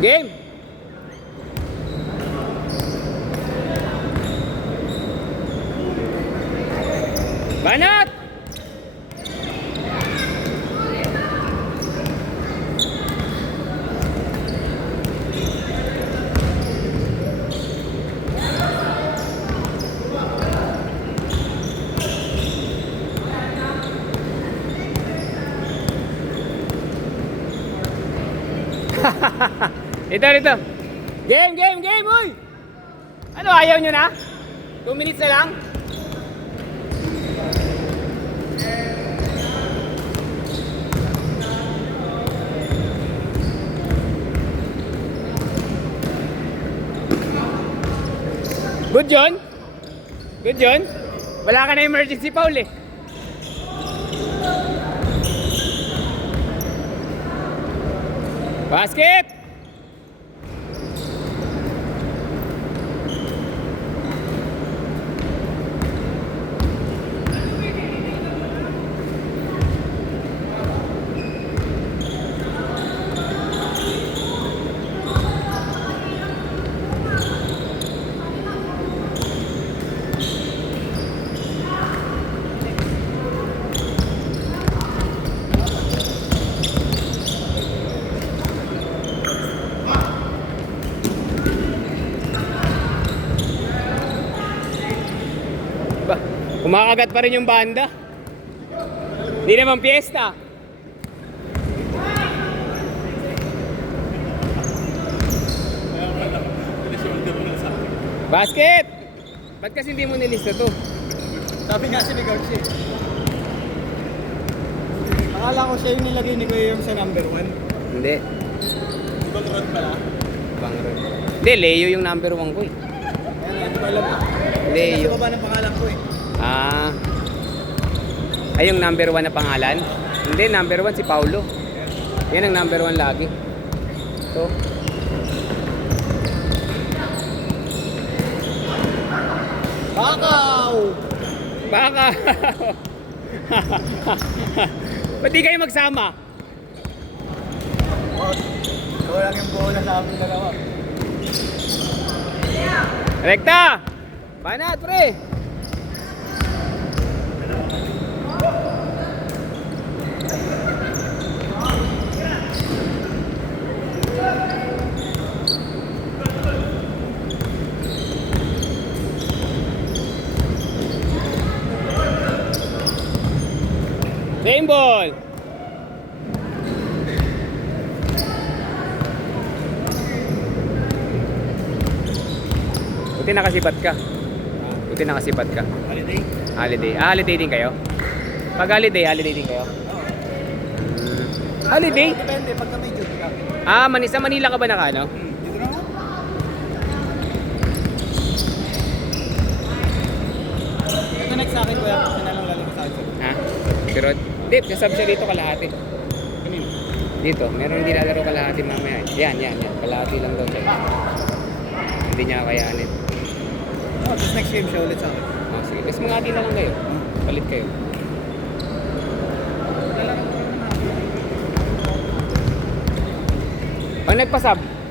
Game! Banat! Dito. Game, uy! Ano, ayaw nyo na? 2 minutes na lang? Good, John? Good, John? Wala ka na emergency foul eh. Basket! Kumakagat pa rin yung banda. Hindi naman piyesta. Basket! Ba't kasi hindi mo nilista to? Sabi nga si ni Coach eh. Akala ko siya yung nilagay ni Kuya yung sa number 1. Hindi. Ibang road pala. Bang ron. Hindi, Leo yung number 1 ko eh. Ayan, hindi ko alam ah. Leo. Nasa baba ng pangalan ko eh. Ah. Ay, yung number 1 na pangalan? Hindi, number 1 si Paulo. Yan ang number 1 lagi. So, Bakaw! baka. Ba't di kayo magsama? Ikaw lang yung bola sa amin dalawa. Rekta! Banat, pre! Same ball! Buti nakasipat ka. Buti nakasipat ka. Holiday? Holiday. Ah, holiday din kayo? Pag holiday din kayo? Holiday? Depende, pagka may duty ka. Ah, sa Manila ka ba naka ano? Dito na nga. Ito next sa akin kuya, kasi na lang lalabas sa akin. Ha? Si Rod? Hindi, nasab siya dito kalahati. Kanino? Dito, meron hindi lalaro kalahati mamaya. Yan. Kalahati lang daw siya. Hindi niya kakayanin. Oh, tapos next game siya ulit sa akin. Ah, sige. Mas mga na lang kayo. Palit kayo.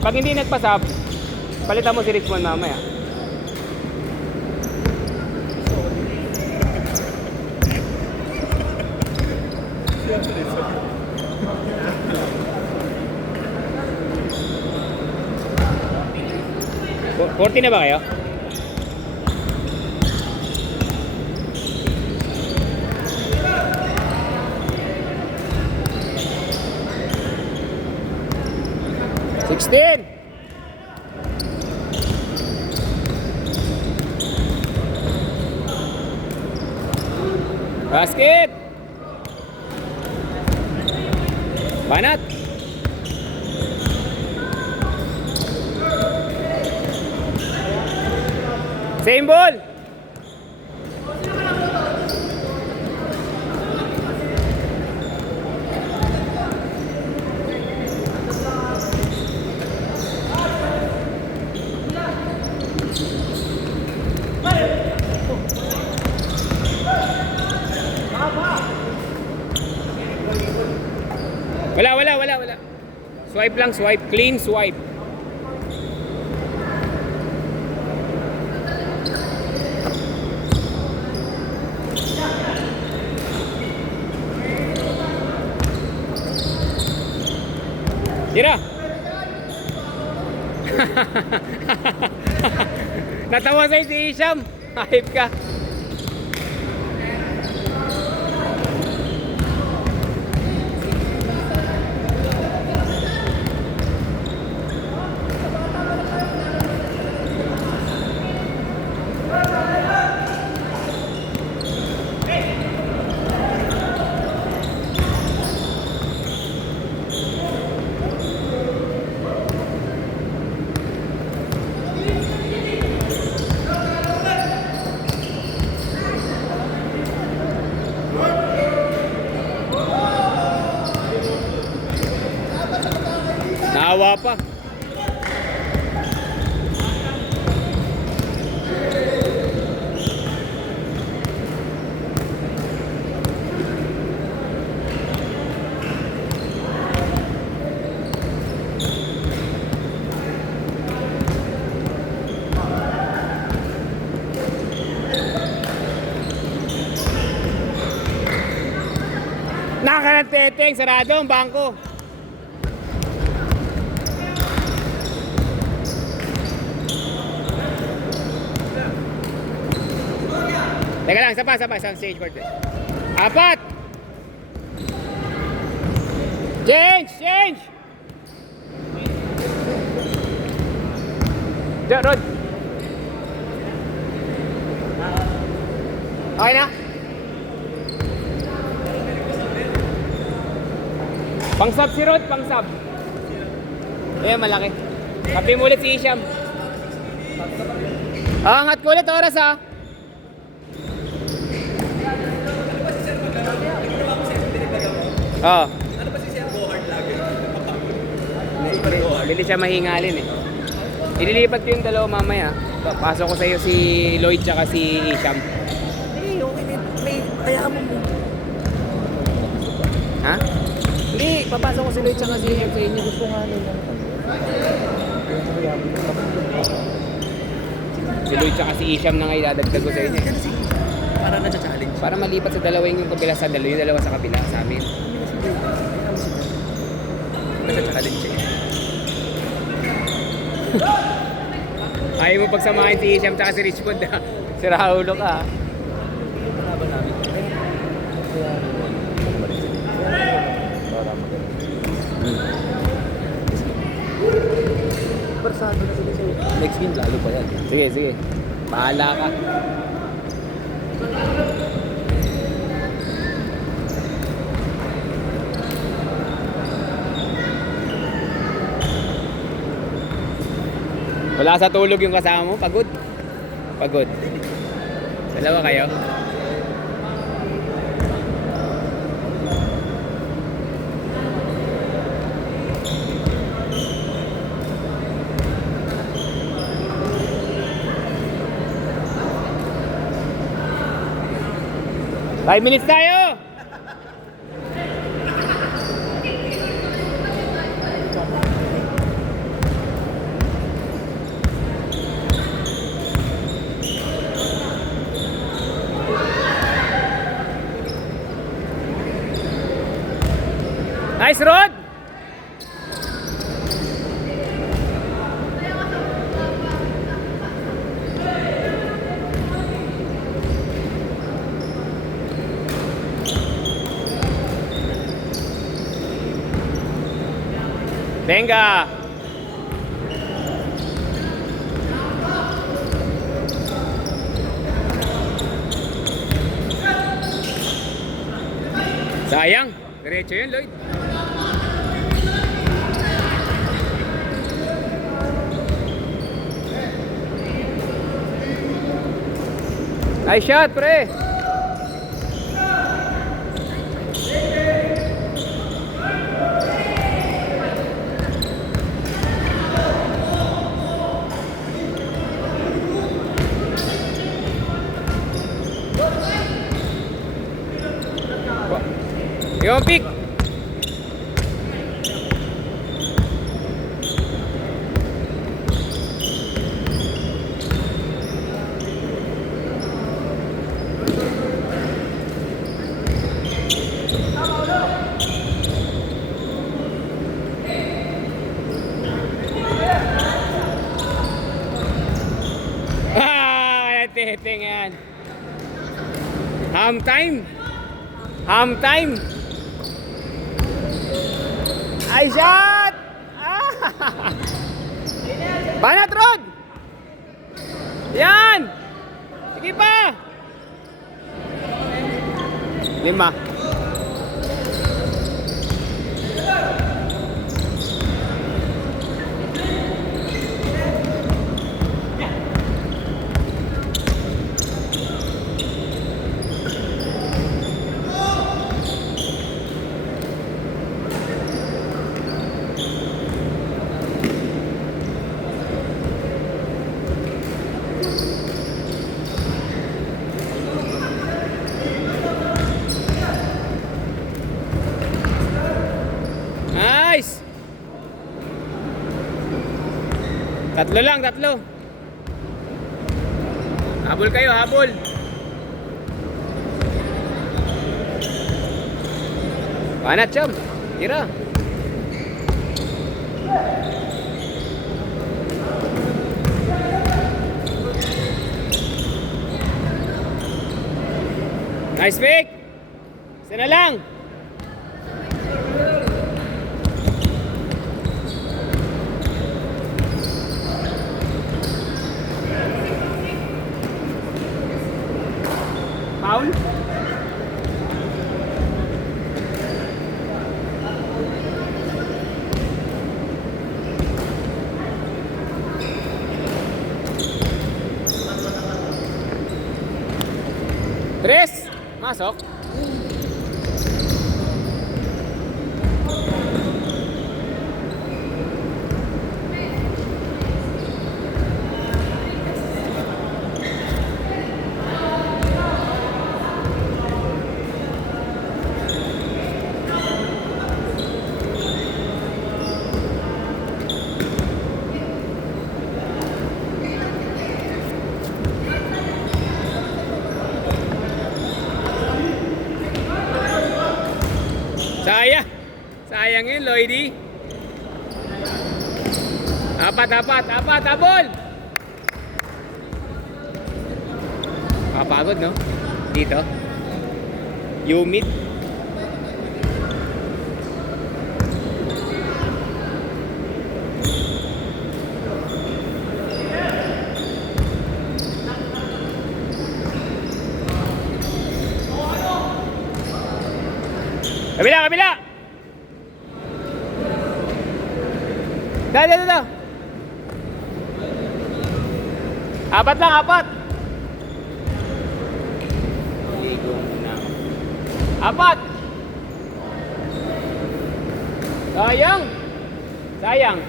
Pag hindi nagpasab, palitan mo si Richmond mamaya. Forty na ba kayo? Sixteen! Basket! Banat! Same ball! Wala. Swipe lang, swipe. Clean swipe. Tira! Natawa sa'yo si Isham. Hype ka. Naawa pa. Nakakanteteng, sarado ang bangko. Teka lang, sapa, isang stage court eh. Apat! Change! Diyan, Rod. Okay na? Pangsab si Rod, pangsab. Ayan, malaki. Kapi mo ulit si Isham. Angat ko ulit, oras ha. Oo. Ano ba si Sir Bohard lagi? Hindi siya mahingalin eh. Ililipat ko yung dalawa mamaya. Pasok ko sa iyo si Lloyd tsaka si Isham. Eh, okay. May kaya mo mo. Ha? Hindi, papasok ko si Lloyd tsaka si Isham sa inyo. Gusto nga nila. Si Lloyd tsaka si Isham na nga idadagdag ko sa inyo eh. Para na-challenge. Para malipat sa dalawa yung kabila sa dalawa, yung dalawa sa kabila sa amin. Na-challenge siya. Ayaw mo pagsamahin si Isham tsaka si Richmond ha. Si Raulo ka ha. Panaban namin. Persado na sila sa'yo. Next game, lalo pa yan. Sige. Bahala ka. Wala sa tulog yung kasama mo? Pagod? Pagod. Dalawa kayo? Five minutes tayo! Nice, Rod! Venga! Sayang! Diretso yun, Lloyd. Nice shot, pre! Yung pick! Setting yan. Ham time. Ham time. Ay, shot! Ah! Banat, Rod! Yan! Sige pa! 5. Nice! Tatlo lang, tatlo. Habol kayo, habol. Banat, chum. Tira. Nice pick. Isa na lang. Foul? Tres! Masok? Sayang. Sayang yun, Lloydie. Apat, habol. Papagod, no? Dito. Humid. Kabila, kabila! Dada. Apat lang, apat! Ligo muna ako. Apat! Sayang! Sayang!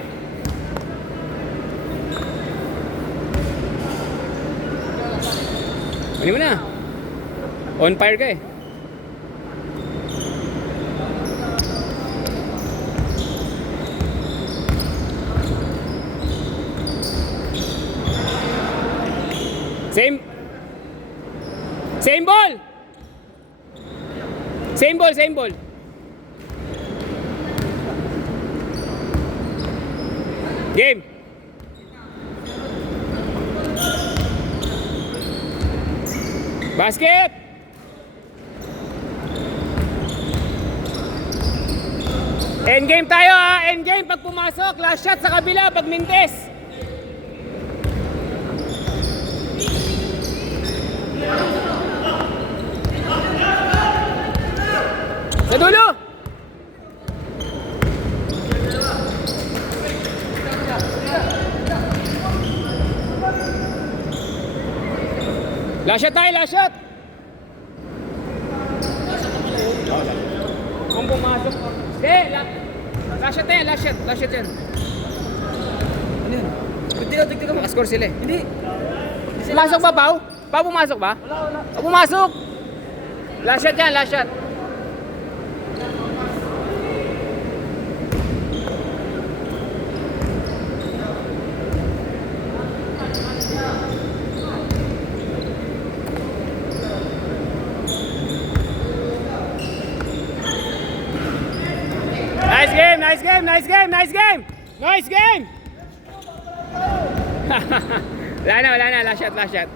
Ano mo na? On fire ka eh. Same ball. Same ball. Game. Basket. End game tayo ha. End game pag pumasok. Last shot sa kabila pag mintes. Sa dulo! Last shot tayo, last shot! Kung pumasok ko. Last shot tayo, last shot yan. Ano yun? Tignan mo. Nakascore sila eh. Hindi. Pumasok ba, Pao? Pao, pumasok ba? Wala. Pumasok! Last shot yan, last shot. Nice game! Wala na, last shot.